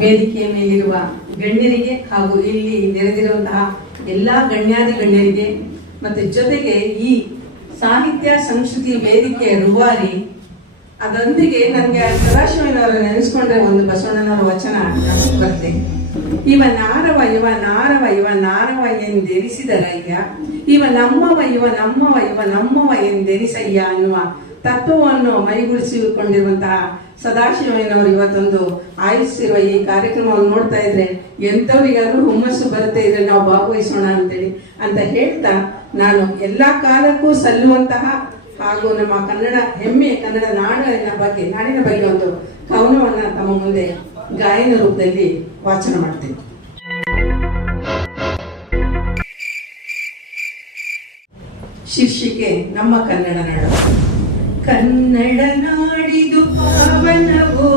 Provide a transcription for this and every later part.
ವೇದಿಕೆಯ ಮೇಲಿರುವ ಗಣ್ಯರಿಗೆ ಹಾಗೂ ಇಲ್ಲಿ ನೆರೆದಿರುವಂತಹ ಎಲ್ಲಾ ಗಣ್ಯಾದಿ ಗಣ್ಯರಿಗೆ ಮತ್ತೆ ಜೊತೆಗೆ ಈ ಸಾಹಿತ್ಯ ಸಂಸ್ಕೃತಿ ವೇದಿಕೆಯ ರೂವಾರಿ, ಅದರೊಂದಿಗೆ ನನಗೆ ಸದಾಶಿವನವರ ನೆನೆಸ್ಕೊಂಡ್ರೆ ಒಂದು ಬಸವಣ್ಣನವರ ವಚನ ಬರುತ್ತೆ. ಇವ ನಾರವ ಇವ ನಾರವ ಇವ ನಾರವ ಎಂದೆನಿಸಿದರಯ್ಯ, ಇವ ನಮ್ಮವ ಇವ ನಮ್ಮವ ಇವ ನಮ್ಮವ ಎಂದೆನಿಸಯ್ಯ ಅನ್ನುವ ತತ್ವವನ್ನು ಮೈಗೂಡಿಸಿಕೊಂಡಿರುವಂತಹ ಸದಾಶಿವಯ್ಯನವರು ಇವತ್ತೊಂದು ಆಯೋಜಿಸಿರುವ ಈ ಕಾರ್ಯಕ್ರಮವನ್ನು ನೋಡ್ತಾ ಇದ್ರೆ ಎಂಥವ್ರಿಗಾದ್ರೂ ಹುಮ್ಮಸ್ಸು ಬರುತ್ತೆ, ಇದ್ರೆ ನಾವು ಭಾಗವಹಿಸೋಣ ಅಂತೇಳಿ ಅಂತ ಹೇಳ್ತಾ, ನಾನು ಎಲ್ಲಾ ಕಾಲಕ್ಕೂ ಸಲ್ಲುವಂತಹ ಹಾಗೂ ನಮ್ಮ ಕನ್ನಡ ಹೆಮ್ಮೆ ಕನ್ನಡ ನಾಡಿನ ಬಗ್ಗೆ ಒಂದು ಕವನವನ್ನ ತಮ್ಮ ಮುಂದೆ ಗಾಯನ ರೂಪದಲ್ಲಿ ವಾಚನ ಮಾಡ್ತೇನೆ. ಶೀರ್ಷಿಕೆ ನಮ್ಮ ಕನ್ನಡ ನಾಡು. ಕನ್ನಡ ನಾಡಿದು ಪಾವನವು,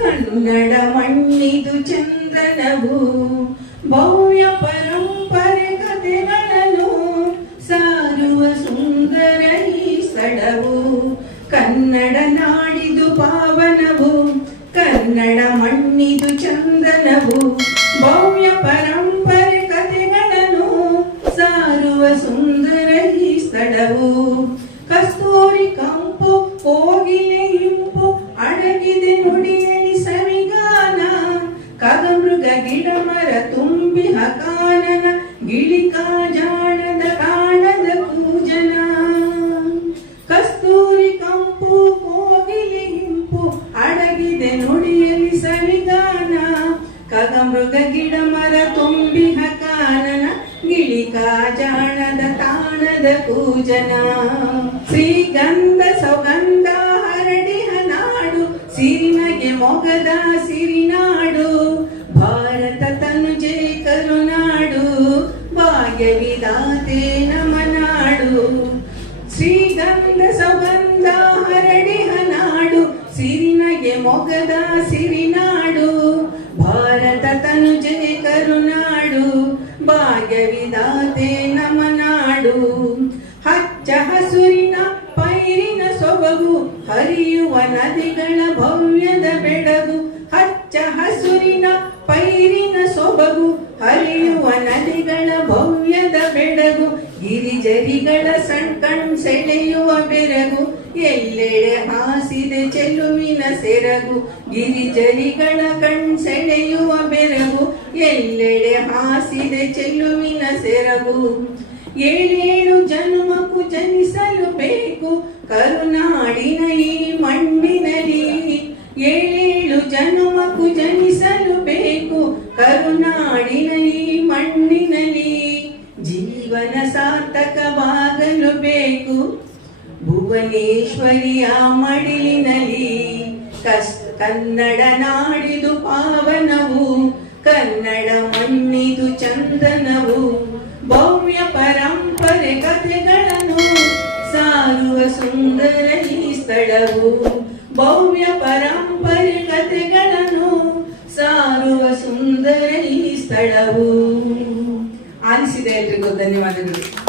ಕನ್ನಡ ಮಣ್ಣಿದು ಚಂದನವು, ಭವ್ಯ ಪರಂಪರೆ ಕಥೆಗಳನ್ನು ಸಾರುವ ಸುಂದರ ಈ ಸ್ಥಳವು. ಕನ್ನಡ ನಾಡಿದು ಪಾವನವು, ಕನ್ನಡ ಮಣ್ಣಿದು ಚಂದನವು, ಭವ್ಯ ಪರಂಪರೆ ಕಥೆಗಳನ್ನು ಸಾರುವ ಸುಂದರ ಈ ಸ್ಥಳವು. ಕಸ್ತೂರಿ ಕಂಪು ಕೋಗಿಲೆ ಇಂಪು ಅಡಗಿದೆ ನುಡಿಯಲಿ ಸವಿಗಾನ, ಕಗಮೃಗ ಗಿಡ ಮರ ತುಂಬಿಹ ಕಾನನ ಗಿಳಿಕಾ ಜಾಣದ ಕಾಣದ ಕೂಜನ. ಕಸ್ತೂರಿ ಕಂಪು ಕೋಗಿಲೆ ಇಂಪು ಅಡಗಿದೆ ನುಡಿಯಲಿ ಸವಿಗಾನ, ಕಗಮೃಗ ಗಿಡ ಮರ ತುಂಬಿಹ ಕಾನನ ಗಿಳಿಕಾ ಜಾಣದ ತಾಣದ ಕೂಜನ. ಶ್ರೀಗಂಧ ಸೌಗಂಧ ಹರಡಿಹ ನಾಡು, ಸಿರಿನಗೆ ಮೊಗದ ಸಿರಿನಾಡು, ಭಾರತ ತನುಜೆ ಕರುನಾಡು, ಭಾಗ್ಯ ವಿಧಾತೆ ನಮನಾಡು. ಶ್ರೀಗಂಧ ಸೌಗಂಧ ಹರಡಿಹ ನಾಡು, ಸಿರಿನಗೆ ಮೊಗದ ಸಿರಿನಾಡು, ಭಾರತ ತನುಜೆ ಕರುನಾಡು, ಭಾಗ್ಯ ವಿಧಾತೆ ನಮನಾಡು. ಹಚ್ಚ ಹಸುರಿನ ಪೈರಿನ ಸೊಬಗು, ಹರಿಯುವ ನದಿಗಳ ಭವ್ಯದ ಬೆಳಗು. ಹಚ್ಚ ಹಸುರಿನ ಪೈರಿನ ಸೊಬಗು, ಹರಿಯುವ ನದಿಗಳ ಭವ್ಯದ ಬೆಳಗು. ಗಿರಿಜರಿಗಳ ಕಣ್ ಸೆಳೆಯುವ ಬೆರಗು, ಎಲ್ಲೆಡೆ ಹಾಸಿದೆ ಚೆಲುವಿನ ಸೆರಗು. ಗಿರಿಜರಿಗಳ ಕಣ್ ಸೆಳೆಯುವ ಬೆರಗು, ಎಲ್ಲೆಡೆ ಹಾಸಿದೆ ಚೆಲುವಿನ ಸೆರಗು. ಏಳೇಳು ಜನ್ಮಕ್ಕೂ ಜನಿಸಲು ಬೇಕು ಕರುನಾಡಿನ ಈ ಮಣ್ಣಿನಲ್ಲಿ, ಏಳೇಳು ಜನ್ಮಕ್ಕೂ ಜನಿಸಲು ಬೇಕು ಕರುನಾಡಿನ ಈ ಮಣ್ಣಿನಲ್ಲಿ. ಜೀವನ ಸಾರ್ಥಕವಾಗಲು ಬೇಕು ಭುವನೇಶ್ವರಿಯ ಮಡಿಲಿನಲ್ಲಿ. ಕನ್ನಡ ನಾಡಿದು ಪಾವನವು, ಕನ್ನಡ ಮಣ್ಣಿದು ಚಂದನವು, ಭವ್ಯ ಪರಂಪರೆ ಕಥೆಗಳನ್ನು ಸಾರುವ ಸುಂದರ ಈ ಸ್ಥಳವು. ಭವ್ಯ ಪರಂಪರೆ ಕಥೆಗಳನ್ನು ಸಾರುವ ಸುಂದರ ಈ ಸ್ಥಳವು. ಆಲಿಸಿದೆ ಎಲ್ರಿಗೂ ಧನ್ಯವಾದಗಳು.